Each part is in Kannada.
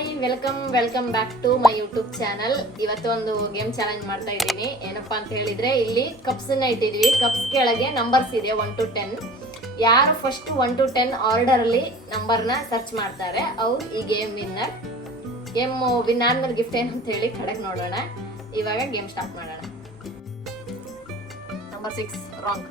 Hi welcome welcome back to my YouTube channel ಇವತ್ತು ಒಂದು ಗೇಮ್ ಚಾಲೆಂಜ್ ಮಾಡ್ತಾ ಇದ್ದೀನಿ. ಏನಪ್ಪಾ ಅಂತ ಹೇಳಿದ್ರೆ, ಇಲ್ಲಿ ಕಪ್ಸ್ನ ಇಟ್ಟಿದೀವಿ ಕಪ್ಸ್ ಕೆಳಗೆ ನಂಬರ್ಸ್ ಇದೆ ಒನ್ ಟು ಟೆನ್ ಯಾರು first one two ten order ಅಲ್ಲಿ ನಂಬರ್ನ ಸರ್ಚ್ ಮಾಡ್ತಾರೆ, ಅವ್ರು ಈ ಗೇಮ್ ವಿನ್ನರ್ ಗೇಮ್ ವಿನ್ ಆದ್ಮೇಲೆ ಗಿಫ್ಟ್ ಏನು ಅಂತ ಹೇಳಿ ಕಡೆಗೆ ನೋಡೋಣ. ಇವಾಗ ಗೇಮ್ ಸ್ಟಾರ್ಟ್ ಮಾಡೋಣ. ನಂಬರ್ ಸಿಕ್ಸ್ ರಾಂಗ್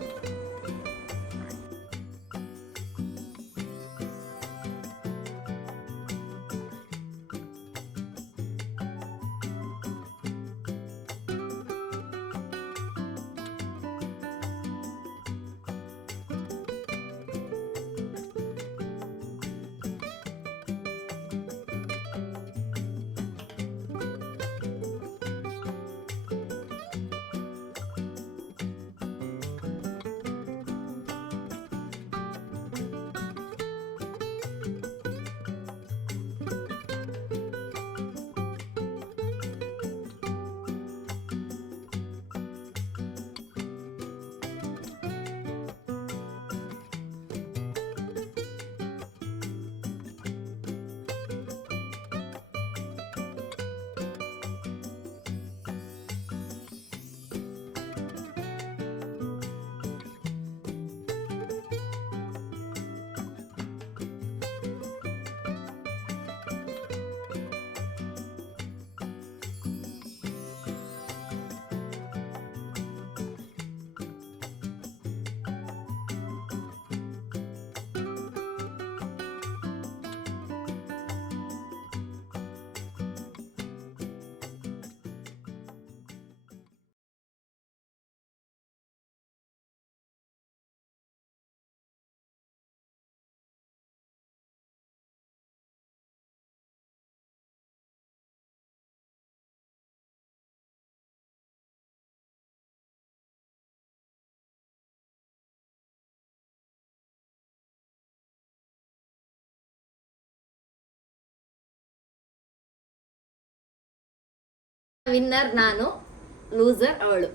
ವಿನ್ನರ್ ನಾನು ಲೂಸರ್ ಅವಳು.